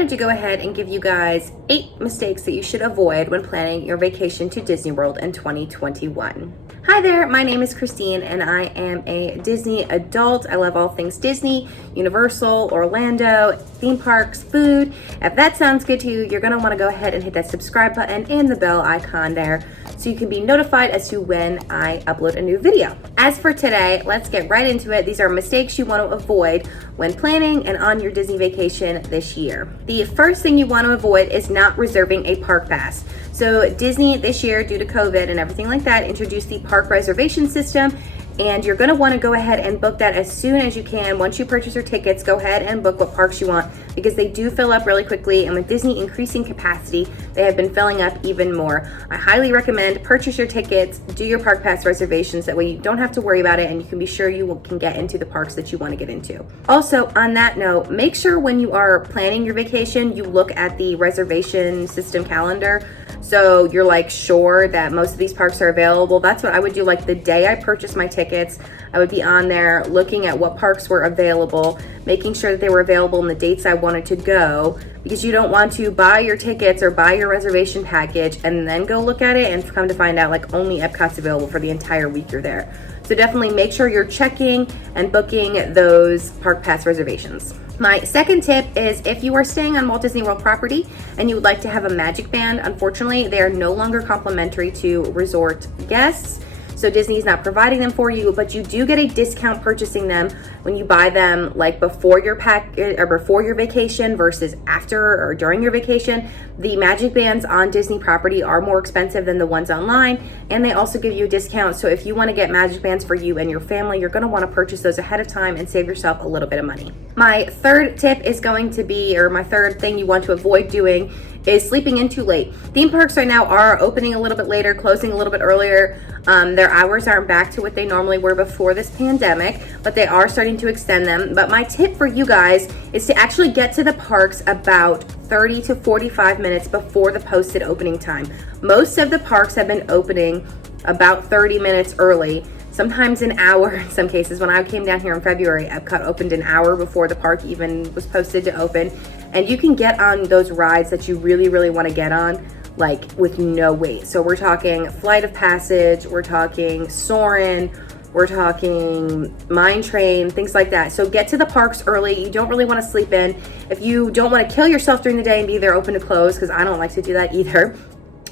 wanted to go ahead and give you guys 8 mistakes that you should avoid when planning your vacation to Disney World in 2021. Hi there, my name is Christine and I am a Disney adult. I love all things Disney, Universal, Orlando, theme parks, food. If that sounds good to you, you're gonna wanna go ahead and hit that subscribe button and the bell icon there so you can be notified as to when I upload a new video. As for today, let's get right into it. These are mistakes you want to avoid when planning and on your Disney vacation this year. The first thing you want to avoid is not reserving a park pass. So Disney this year, due to COVID and everything like that, introduced the park reservation system, and you're gonna wanna go ahead and book that as soon as you can. Once you purchase your tickets, go ahead and book what parks you want because they do fill up really quickly, and with Disney increasing capacity, they have been filling up even more. I highly recommend purchase your tickets, do your park pass reservations, that way you don't have to worry about it and you can be sure you can get into the parks that you wanna get into. Also, on that note, make sure when you are planning your vacation, you look at the reservation system calendar so you're like sure that most of these parks are available. That's what I would do. Like the day I purchased my tickets, I would be on there looking at what parks were available, making sure that they were available in the dates I wanted to go, because you don't want to buy your tickets or buy your reservation package and then go look at it and come to find out like only Epcot's available for the entire week you're there. So definitely make sure you're checking and booking those park pass reservations. My second tip is if you are staying on Walt Disney World property and you would like to have a magic band, unfortunately, they are no longer complimentary to resort guests. So Disney is not providing them for you, but you do get a discount purchasing them when you buy them like before your before your vacation versus after or during your vacation. The magic bands on Disney property are more expensive than the ones online, and they also give you a discount. So if you want to get magic bands for you and your family, you're going to want to purchase those ahead of time and save yourself a little bit of money. My third tip is going to be, or my third thing you want to avoid doing, is sleeping in too late. Theme parks right now are opening a little bit later, closing a little bit earlier. Their hours aren't back to what they normally were before this pandemic, but they are starting to extend them. But my tip for you guys is to actually get to the parks about 30 to 45 minutes before the posted opening time. Most of the parks have been opening about 30 minutes early, sometimes an hour in some cases. When I came down here in February, Epcot opened an hour before the park even was posted to open. And you can get on those rides that you really, really want to get on, like with no wait. So we're talking Flight of Passage, we're talking Soarin', we're talking Mine Train, things like that. So get to the parks early. You don't really want to sleep in. If you don't want to kill yourself during the day and be there open to close, because I don't like to do that either,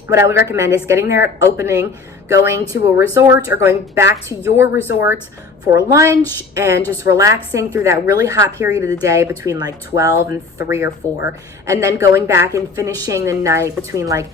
what I would recommend is getting there at opening, going to a resort or going back to your resort for lunch and just relaxing through that really hot period of the day between like 12 and 3 or 4, and then going back and finishing the night between like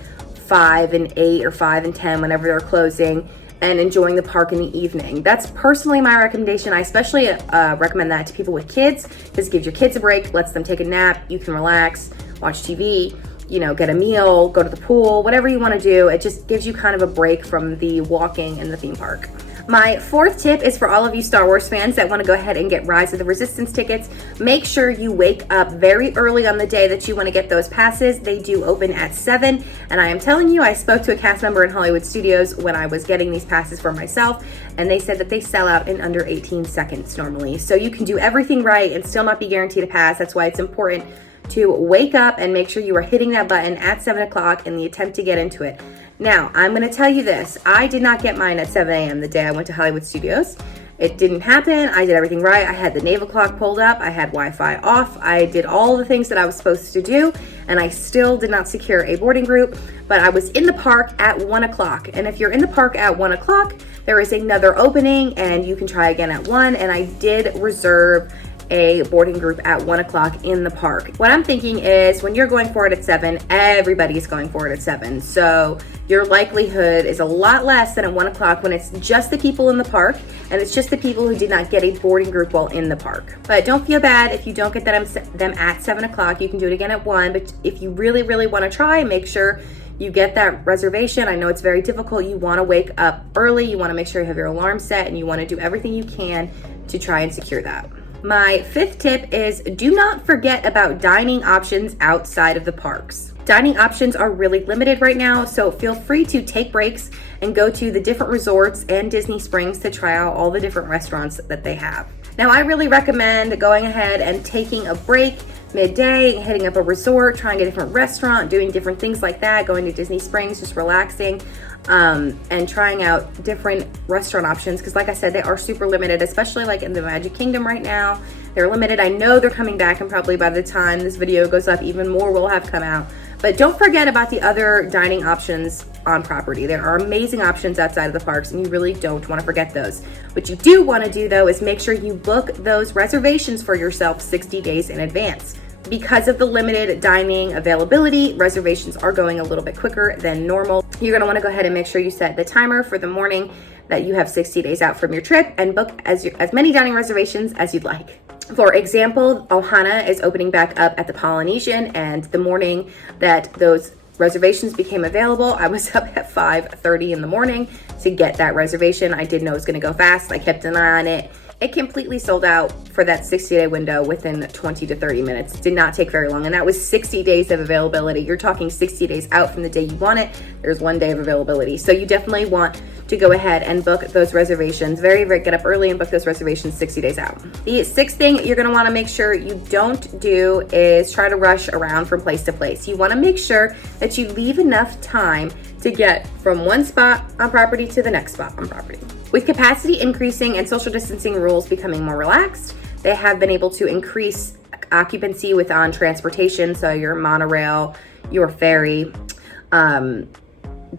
5 and 8 or 5 and 10 whenever they're closing, and enjoying the park in the evening. That's personally my recommendation. I especially recommend that to people with kids because it gives your kids a break, lets them take a nap, you can relax, watch TV, you know, get a meal, go to the pool, whatever you want to do. It just gives you kind of a break from the walking in the theme park. My fourth tip is for all of you Star Wars fans that want to go ahead and get Rise of the Resistance tickets. Make sure you wake up very early on the day that you want to get those passes. They do open at 7, and I am telling you, I spoke to a cast member in Hollywood Studios when I was getting these passes for myself, and they said that they sell out in under 18 seconds normally. So you can do everything right and still not be guaranteed a pass. That's why it's important to wake up and make sure you are hitting that button at 7 o'clock in the attempt to get into it. Now, I'm going to tell you this. I did not get mine at 7 a.m. the day I went to Hollywood Studios. It didn't happen. I did everything right. I had the naval clock pulled up. I had Wi-Fi off. I did all the things that I was supposed to do, and I still did not secure a boarding group, but I was in the park at 1 o'clock. And if you're in the park at 1 o'clock, there is another opening, and you can try again at 1, and I did reserve a boarding group at 1 o'clock in the park. What I'm thinking is when you're going for it at 7, everybody's going for it at 7. So your likelihood is a lot less than at 1 o'clock when it's just the people in the park and it's just the people who did not get a boarding group while in the park. But don't feel bad if you don't get them at 7 o'clock. You can do it again at 1. But if you really, really want to try, make sure you get that reservation. I know it's very difficult. You want to wake up early. You want to make sure you have your alarm set and you want to do everything you can to try and secure that. My fifth tip is do not forget about dining options outside of the parks. Dining options are really limited right now, so feel free to take breaks and go to the different resorts and Disney Springs to try out all the different restaurants that they have. Now, I really recommend going ahead and taking a break, midday, hitting up a resort, trying a different restaurant, doing different things like that, going to Disney Springs, just relaxing, and trying out different restaurant options. Because like I said, they are super limited, especially like in the Magic Kingdom right now. They're limited. I know they're coming back, and probably by the time this video goes up, even more will have come out. But don't forget about the other dining options on property. There are amazing options outside of the parks, and you really don't want to forget those. What you do want to do, though, is make sure you book those reservations for yourself 60 days in advance. Because of the limited dining availability, reservations are going a little bit quicker than normal. You're going to want to go ahead and make sure you set the timer for the morning that you have 60 days out from your trip, and book as many dining reservations as you'd like. For example, Ohana is opening back up at the Polynesian, and the morning that those reservations became available, I was up at 5:30 in the morning to get that reservation. I did know it was going to go fast. I kept an eye on it. It completely sold out for that 60-day window within 20 to 30 minutes. It did not take very long, and that was 60 days of availability. You're talking 60 days out from the day you want it. There's 1 day of availability. So you definitely want to go ahead and book those reservations. Get up early and book those reservations 60 days out. The sixth thing you're going to want to make sure you don't do is try to rush around from place to place. You want to make sure that you leave enough time to get from one spot on property to the next spot on property. With capacity increasing and social distancing rules becoming more relaxed, they have been able to increase occupancy on transportation, so your monorail, your ferry,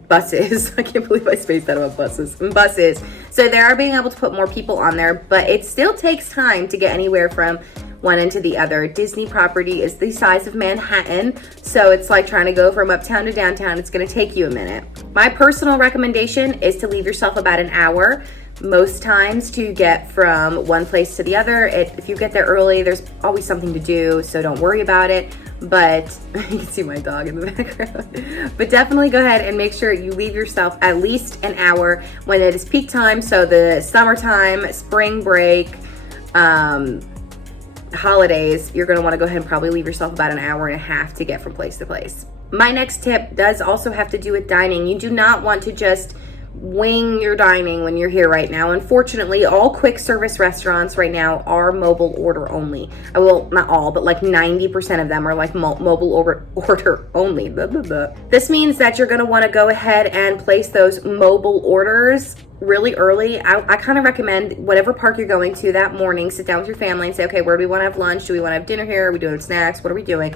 buses. I can't believe I spaced that about buses. So they are being able to put more people on there, but it still takes time to get anywhere from one end to the other. Disney property is the size of Manhattan, so it's like trying to go from uptown to downtown. It's going to take you a minute. My personal recommendation is to leave yourself about an hour most times to get from one place to the other. If you get there early, there's always something to do, so don't worry about it. But you can see my dog in the background. But definitely go ahead and make sure you leave yourself at least an hour when it is peak time. So the summertime, spring break, holidays, you're going to want to go ahead and probably leave yourself about an hour and a half to get from place to place. My next tip does also have to do with dining. You do not want to just wing your dining when you're here right now. Unfortunately, all quick service restaurants right now are mobile order only. Well, not all, but like 90% of them are like mobile order only. Blah, blah, blah. This means that you're going to want to go ahead and place those mobile orders really early. I kind of recommend whatever park you're going to that morning, sit down with your family and say, okay, where do we want to have lunch? Do we want to have dinner here? Are we doing snacks? What are we doing?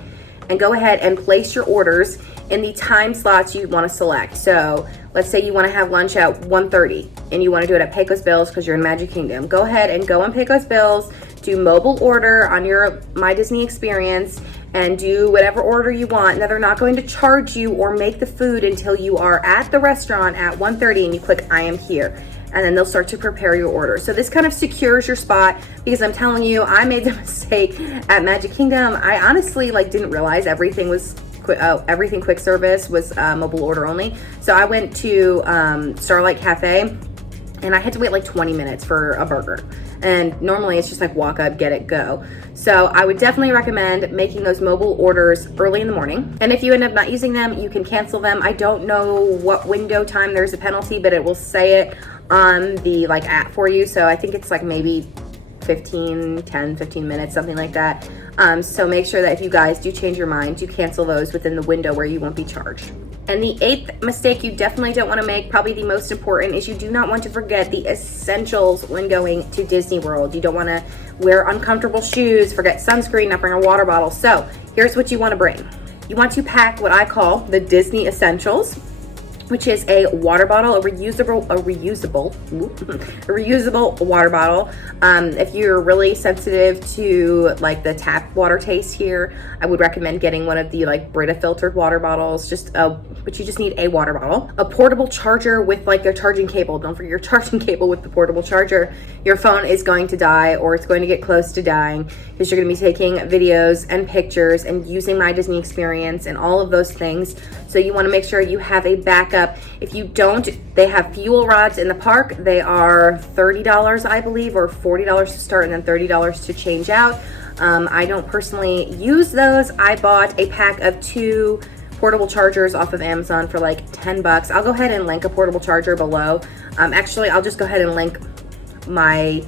And go ahead and place your orders in the time slots you want to select. So let's say you want to have lunch at 1:30 and you want to do it at Pecos Bills because you're in Magic Kingdom. Go ahead and go on Pecos Bills, do mobile order on your My Disney experience, and do whatever order you want. Now, they're not going to charge you or make the food until you are at the restaurant at 1:30 and you click I am here. And then they'll start to prepare your order. So this kind of secures your spot, because I'm telling you, I made the mistake at Magic Kingdom. I honestly didn't realize everything quick service was mobile order only. So I went to Starlight Cafe and I had to wait like 20 minutes for a burger. And normally it's just like walk up, get it, go. So I would definitely recommend making those mobile orders early in the morning. And if you end up not using them, you can cancel them. I don't know what window time there's a penalty, but it will say it on the app for you. So I think it's maybe 15 minutes, something like that. So make sure that if you guys do change your mind, you cancel those within the window where you won't be charged. And the eighth mistake you definitely don't want to make, probably the most important, is you do not want to forget the essentials when going to Disney World. You don't want to wear uncomfortable shoes, forget sunscreen, not bring a water bottle. So here's what you want to bring. You want to pack what I call the Disney Essentials, which is a water bottle, a reusable water bottle. If you're really sensitive to the tap water taste here, I would recommend getting one of the Brita filtered water bottles. But you just need a water bottle, a portable charger with a charging cable. Don't forget your charging cable with the portable charger. Your phone is going to die, or it's going to get close to dying, because you're going to be taking videos and pictures and using My Disney Experience and all of those things. So you want to make sure you have a backup. If you don't, they have fuel rods in the park. They are $30, I believe, or $40 to start and then $30 to change out. I don't personally use those. I bought a pack of 2 portable chargers off of Amazon for $10. I'll go ahead and link a portable charger below. Actually, I'll just go ahead and link my,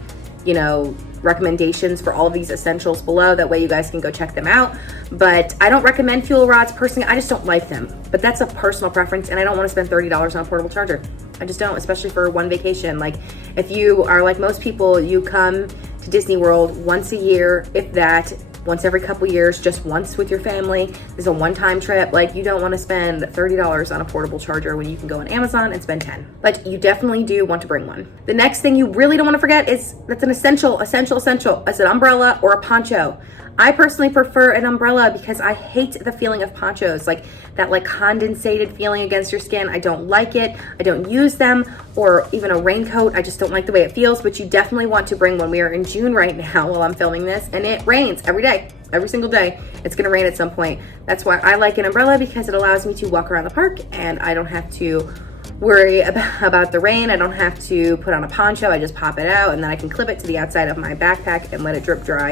recommendations for all of these essentials below. That way you guys can go check them out. But I don't recommend fuel rods personally. I just don't like them. But that's a personal preference, and I don't want to spend $30 on a portable charger. I just don't, especially for one vacation. Like, if you are like most people, you come to Disney World once a year, if that, once every couple years, just once with your family. This is a one-time trip. Like, you don't want to spend $30 on a portable charger when you can go on Amazon and spend 10. But you definitely do want to bring one. The next thing you really don't want to forget is that's an essential. It's an umbrella or a poncho. I personally prefer an umbrella because I hate the feeling of ponchos, like that like condensated feeling against your skin. I don't like it. I don't use them, or even a raincoat. I just don't like the way it feels, but you definitely want to bring one. We are in June right now while I'm filming this, and it rains every day. Every single day it's gonna rain at some point. That's why I like an umbrella, because it allows me to walk around the park and I don't have to worry about the rain. I don't have to put on a poncho. I just pop it out and then I can clip it to the outside of my backpack and let it drip dry,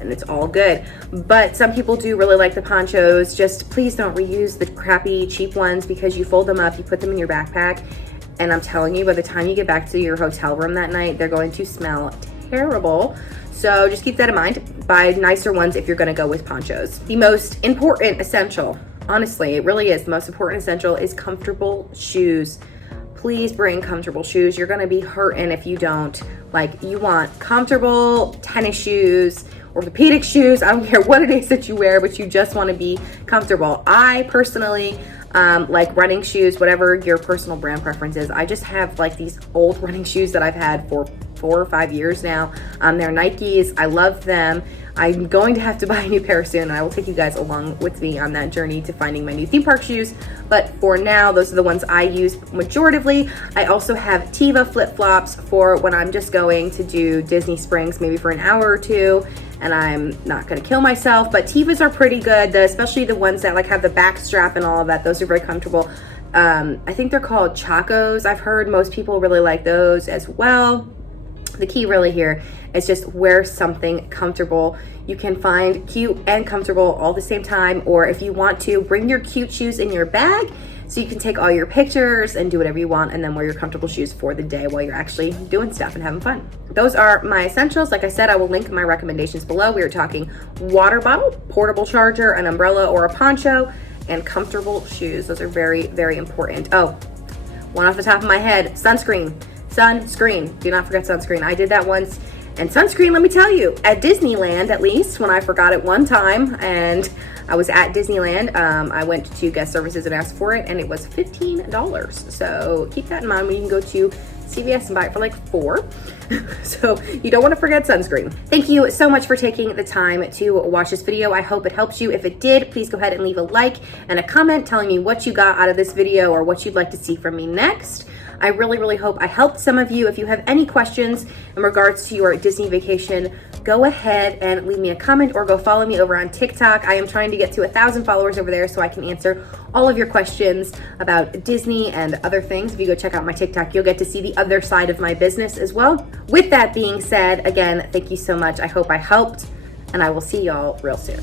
and it's all good. But some people do really like the ponchos. Just please don't reuse the crappy cheap ones, because you fold them up, you put them in your backpack, and I'm telling you, by the time you get back to your hotel room that night, they're going to smell terrible. So just keep that in mind. Buy nicer ones if you're gonna go with ponchos. The most important essential, honestly, it really is, the most important essential is comfortable shoes. Please bring comfortable shoes. You're gonna be hurting if you don't. Like, you want comfortable tennis shoes, orthopedic shoes. I don't care what it is that you wear, but you just want to be comfortable. I personally like running shoes, whatever your personal brand preference is. I just have like these old running shoes that I've had for 4 or 5 years now. They're Nikes. I love them. I'm going to have to buy a new pair soon, and I will take you guys along with me on that journey to finding my new theme park shoes. But for now, those are the ones I use majoritively. I also have Teva flip-flops for when I'm just going to do Disney Springs, maybe for an hour or two, and I'm not gonna kill myself. But Tevas are pretty good, especially the ones that like have the back strap and all of that. Those are very comfortable. I think they're called Chacos. I've heard most people really like those as well. The key really here is just wear something comfortable. You can find cute and comfortable all at the same time, or if you want to, bring your cute shoes in your bag so you can take all your pictures and do whatever you want, and then wear your comfortable shoes for the day while you're actually doing stuff and having fun. Those are my essentials. Like I said, I will link my recommendations below. We were talking water bottle, portable charger, an umbrella or a poncho, and comfortable shoes. Those are very, very important. Oh, one off the top of my head, sunscreen. Sunscreen. Do not forget sunscreen. I did that once. And sunscreen, let me tell you, at Disneyland, at least, when I forgot it one time and I was at Disneyland, I went to guest services and asked for it, and it was $15. So keep that in mind when you can go to CVS and buy it for like $4. So you don't want to forget sunscreen. Thank you so much for taking the time to watch this video. I hope it helps you. If it did, please go ahead and leave a like and a comment telling me what you got out of this video or what you'd like to see from me next. I really, really hope I helped some of you. If you have any questions in regards to your Disney vacation, go ahead and leave me a comment or go follow me over on TikTok. I am trying to get to 1,000 followers over there so I can answer all of your questions about Disney and other things. If you go check out my TikTok, you'll get to see the other side of my business as well. With that being said, again, thank you so much. I hope I helped, and I will see y'all real soon.